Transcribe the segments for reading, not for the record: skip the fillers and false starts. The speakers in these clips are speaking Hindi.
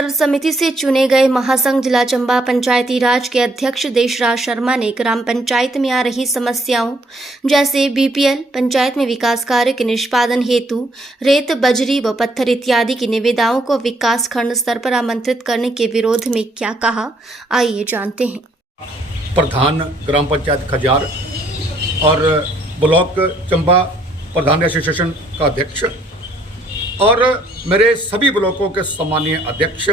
सर्वसम्मति से चुने गए महासंघ जिला चंबा पंचायती राज के अध्यक्ष देशराज शर्मा ने ग्राम पंचायत में आ रही समस्याओं जैसे बीपीएल, पंचायत में विकास कार्य के निष्पादन हेतु रेत, बजरी व पत्थर इत्यादि की निविदाओं को विकास खंड स्तर पर आमंत्रित करने के विरोध में क्या कहा, आइए जानते हैं। प्रधान ग्राम पंचायत खजार और ब्लॉक चंबा प्रधान एसोसिएशन का अध्यक्ष और मेरे सभी ब्लॉकों के सम्मानीय अध्यक्ष,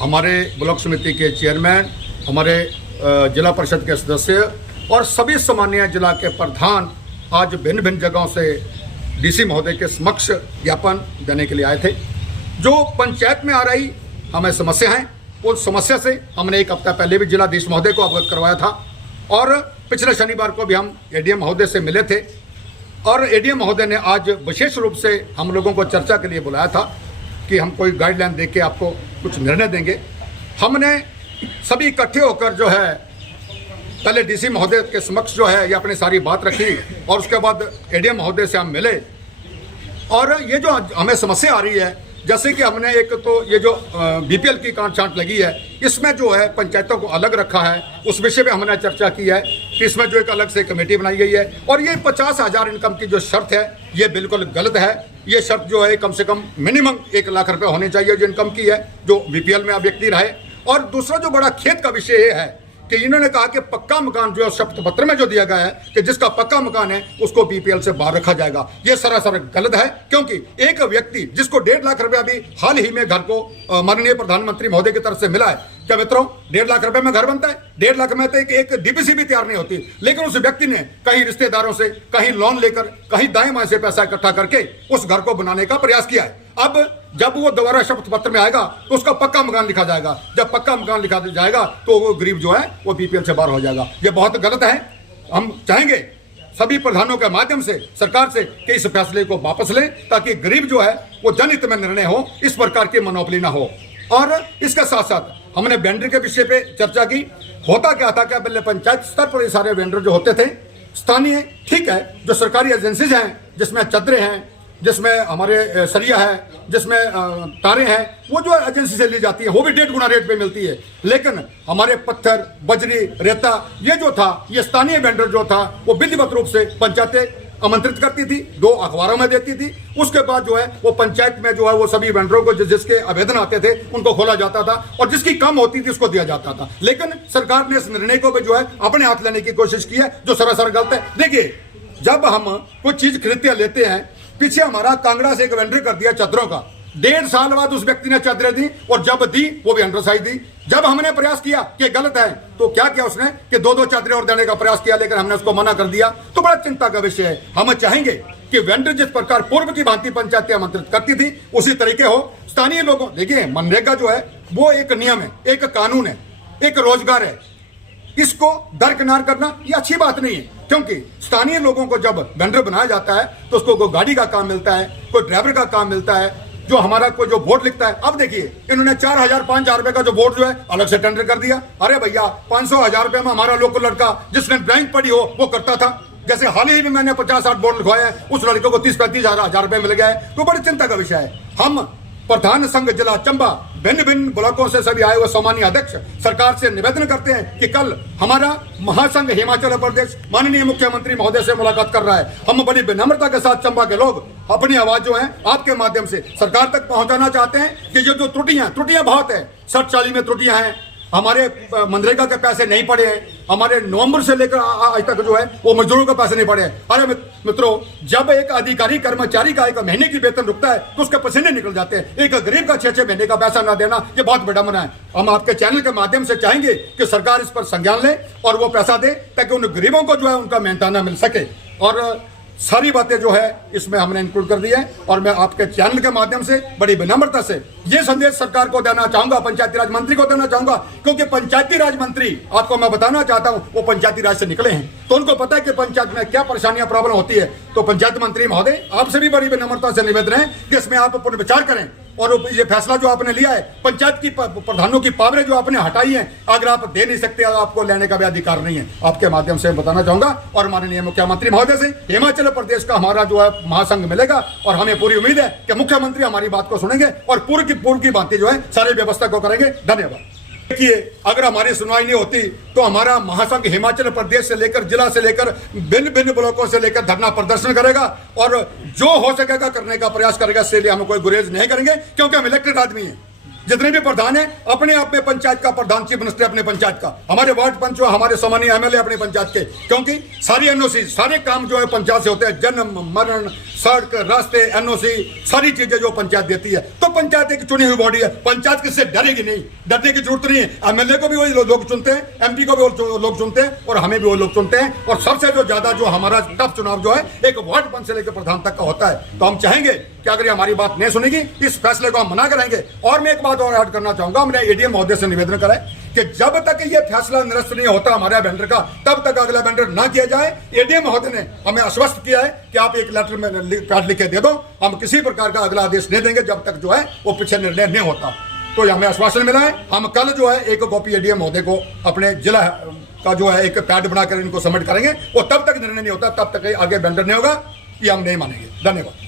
हमारे ब्लॉक समिति के चेयरमैन, हमारे जिला परिषद के सदस्य और सभी सम्मानीय जिला के प्रधान आज भिन्न भिन्न जगहों से डीसी महोदय के समक्ष ज्ञापन देने के लिए आए थे। जो पंचायत में आ रही हमें समस्या है, उस समस्या से हमने एक हफ्ता पहले भी जिलाधीश महोदय को अवगत करवाया था और पिछले शनिवार को भी हम एडीएम महोदय से मिले थे और एडीएम महोदय ने आज विशेष रूप से हम लोगों को चर्चा के लिए बुलाया था कि हम कोई गाइडलाइन देके आपको कुछ निर्णय देंगे। हमने सभी इकट्ठे होकर जो है पहले डीसी महोदय के समक्ष जो है ये अपनी सारी बात रखी और उसके बाद एडीएम महोदय से हम मिले और ये जो हमें समस्या आ रही है, जैसे कि हमने एक तो ये जो बीपीएल की कांट छांट लगी है, इसमें जो है पंचायतों को अलग रखा है, उस विषय पे हमने चर्चा की है कि इसमें जो एक अलग से कमेटी बनाई गई है और ये 50,000 इनकम की जो शर्त है ये बिल्कुल गलत है। ये शर्त जो है कम से कम मिनिमम 1 लाख रुपए होनी चाहिए जो इनकम की है, जो बीपीएल में व्यक्ति रहे। और दूसरा जो बड़ा खेद का विषय ये है कि इन्होंने कहा कि पक्का मकान जो शपथ पत्र में जो दिया गया है कि जिसका पक्का मकान है उसको बीपीएल से बाहर रखा जाएगा। ये सरासर गलत है, क्योंकि एक व्यक्ति जिसको 1.5 लाख रुपया भी हाल ही में घर को माननीय प्रधानमंत्री महोदय की तरफ से मिला है, क्या मित्रों 1.5 लाख रुपए में घर बनता है? 1.5 लाख में तो एक डीपीसी भी तैयार नहीं होती, लेकिन उस व्यक्ति ने कहीं रिश्तेदारों से, कहीं लोन लेकर, कहीं दाएं बाएं से पैसा इकट्ठा करके उस घर को बनाने का प्रयास किया है। अब जब वो दोबारा शपथ पत्र में आएगा तो उसका पक्का मकान लिखा जाएगा। जब पक्का मकान लिखा जाएगा तो वो गरीब जो है वो बीपीएल से बाहर हो जाएगा। ये बहुत गलत है। हम चाहेंगे सभी प्रधानों के माध्यम से सरकार से कि इस फैसले को वापस लें ताकि गरीब जो है वो जनहित में निर्णय हो, इस प्रकार की मनोपली ना हो। और इसके साथ साथ हमने वेंडर के विषय पे चर्चा की। होता क्या था, क्या पहले पंचायत स्तर पर ये सारे वेंडर जो होते थे स्थानीय, ठीक है, जो सरकारी एजेंसीज हैं जिसमें चदरे हैं, जिसमें हमारे सरिया है, जिसमें तारें हैं, वो जो एजेंसी से ली जाती है वो भी 1.5 गुना रेट पे मिलती है। लेकिन हमारे पत्थर, बजरी, रेता ये जो था, ये स्थानीय वेंडर जो था वो विधिवत रूप से पंचायतें आमंत्रित करती थी, 2 अखबारों में देती थी। उसके बाद जो है वो पंचायत में जो है वो सभी वेंडरों को जिसके आवेदन आते थे उनको खोला जाता था और जिसकी कम होती थी उसको दिया जाता था। लेकिन सरकार ने इस निर्णय को भी जो है अपने हाथ लेने की कोशिश की है, जो सरासर गलत है। देखिए, जब हम कोई चीज खरीदते लेते हैं, पीछे हमारा कांगड़ा से एक वेंडर कर दिया चदरों का, 1.5 साल बाद उस व्यक्ति ने चादरें दी और जब दी वो भी अंडरसाइज दी। जब हमने प्रयास किया कि गलत है तो क्या किया उसने कि 2-2 चादरें और देने का प्रयास किया, लेकिन हमने उसको मना कर दिया। तो बड़ा चिंता का विषय है। हम चाहेंगे कि वेंडर जिस प्रकार पूर्व की भांति पंचायतें आमंत्रित करती थी उसी तरीके हो। स्थानीय लोगों, देखिए मनरेगा जो है वो एक नियम है, एक कानून है, एक रोजगार है। इसको दरकिनार करना ये अच्छी बात नहीं है, क्योंकि स्थानीय लोगों को जब वेंडर बनाया जाता है तो उसको कोई गाड़ी का काम मिलता है, कोई ड्राइवर का काम मिलता है, जो हमारा कोई जो बोर्ड लिखता है। अब देखिए इन्होंने 4,000-5,000 रुपए का जो बोर्ड जो है अलग से टेंडर कर दिया। अरे भैया 500-1,000 रुपए में हमारा लोकल लड़का जिसने ड्राइंग पढ़ी हो वो करता था। जैसे हाल ही में मैंने 50-60 बोर्ड लिखवाया है, उस लड़के को 30-35 हजार रुपए मिल गया है। तो बड़ी चिंता का विषय है। हम प्रधान संघ जिला चंबा भिन्न भिन्न ब्लॉकों से सभी आए हुए सम्मानीय अध्यक्ष सरकार से निवेदन करते हैं कि कल हमारा महासंघ हिमाचल प्रदेश माननीय मुख्यमंत्री महोदय से मुलाकात कर रहा है। हम बड़ी विनम्रता के साथ चंबा के लोग अपनी आवाज जो है आपके माध्यम से सरकार तक पहुंचाना चाहते हैं कि ये जो त्रुटियां बहुत है, 60-40 में त्रुटियां हैं। हमारे मनरेगा के पैसे नहीं पड़े हैं, हमारे नवंबर से लेकर आज तक जो है वो मजदूरों के पैसे नहीं पड़े हैं। अरे मित्रों, जब एक अधिकारी कर्मचारी का 1 महीने की वेतन रुकता है तो उसके पसीने निकल जाते हैं। एक गरीब का 6-6 महीने का पैसा ना देना ये बहुत विडंबना है। हम आपके चैनल के माध्यम से चाहेंगे कि सरकार इस पर संज्ञान ले और वो पैसा दे ताकि उन गरीबों को जो है उनका मेहनताना मिल सके। और सारी बातें जो है इसमें हमने इंक्लूड कर दी है और मैं आपके चैनल के माध्यम से बड़ी विनम्रता से ये संदेश सरकार को देना चाहूंगा, पंचायती राज मंत्री को देना चाहूंगा, क्योंकि पंचायती राज मंत्री आपको मैं बताना चाहता हूं वो पंचायती राज से निकले हैं तो उनको पता है कि पंचायत में क्या परेशानियां प्रॉब्लम होती है। तो पंचायत मंत्री महोदय आपसे भी बड़ी विनम्रता से निवेदन है कि इसमें आप पुनर्विचार करें और ये फैसला जो आपने लिया है, पंचायत की प्रधानों की पावरें जो आपने हटाई हैं, अगर आप दे नहीं सकते, आपको लेने का भी अधिकार नहीं है। आपके माध्यम से बताना चाहूंगा और माननीय मुख्यमंत्री महोदय से, हिमाचल प्रदेश का हमारा जो है महासंघ मिलेगा और हमें पूरी उम्मीद है कि मुख्यमंत्री हमारी बात को सुनेंगे और पूर्व की बातें जो है सारी व्यवस्था को करेंगे। धन्यवाद। देखिए, अगर हमारी सुनवाई नहीं होती तो हमारा महासंघ हिमाचल प्रदेश से लेकर जिला से लेकर भिन्न ब्लॉकों से लेकर धरना प्रदर्शन करेगा और जो हो सकेगा करने का प्रयास करेगा। इससे लिए हम कोई गुरेज नहीं करेंगे, क्योंकि हम इलेक्टेड आदमी हैं। जितने भी प्रधान है अपने आप में पंचायत का प्रधान, चीफ मिनिस्टर अपने पंचायत का, हमारे वार्ड पंच हो, हमारे सामान्य एमएलए अपने पंचायत के, क्योंकि सारी एनओसी सारे काम जो है पंचायत से होते हैं। जन्म मरण, सड़क, रास्ते, एनओसी सारी चीजें जो पंचायत देती है। तो पंचायत एक चुनी हुई बॉडी है, पंचायत किससे डरेगी नहीं, डरने की जरूरत नहीं है। एमएलए को भी वही लोग चुनते हैं, एमपी को भी वो लोग चुनते हैं और हमें भी वो लोग चुनते हैं। और सबसे जो ज्यादा जो हमारा टफ चुनाव जो है एक वार्ड पंच से लेकर प्रधान तक का होता है। तो हम चाहेंगे कि अगर ये हमारी बात नहीं सुनेगी, इस फैसले को हम मना करेंगे। और मैं एक बात और ऐड करना चाहूंगा, हमने एडीएम महोदय से निवेदन करा है कि जब तक ये फैसला निरस्त नहीं होता हमारे वेंडर का, तब तक अगला वेंडर ना किया जाए। एडीएम महोदय ने हमें आश्वस्त किया है कि आप एक लेटर में पैड लिख के दे दो, हम किसी प्रकार का अगला आदेश नहीं देंगे जब तक जो है वो पीछे निर्णय नहीं होता। तो हमें आश्वासन मिला है। हम कल जो है एक कॉपी एडीएम महोदय को अपने जिला का जो है एक पैड बनाकर इनको सबमिट करेंगे। वो तब तक निर्णय नहीं होता, तब तक आगे वेंडर नहीं होगा, ये हम नहीं मानेंगे। धन्यवाद।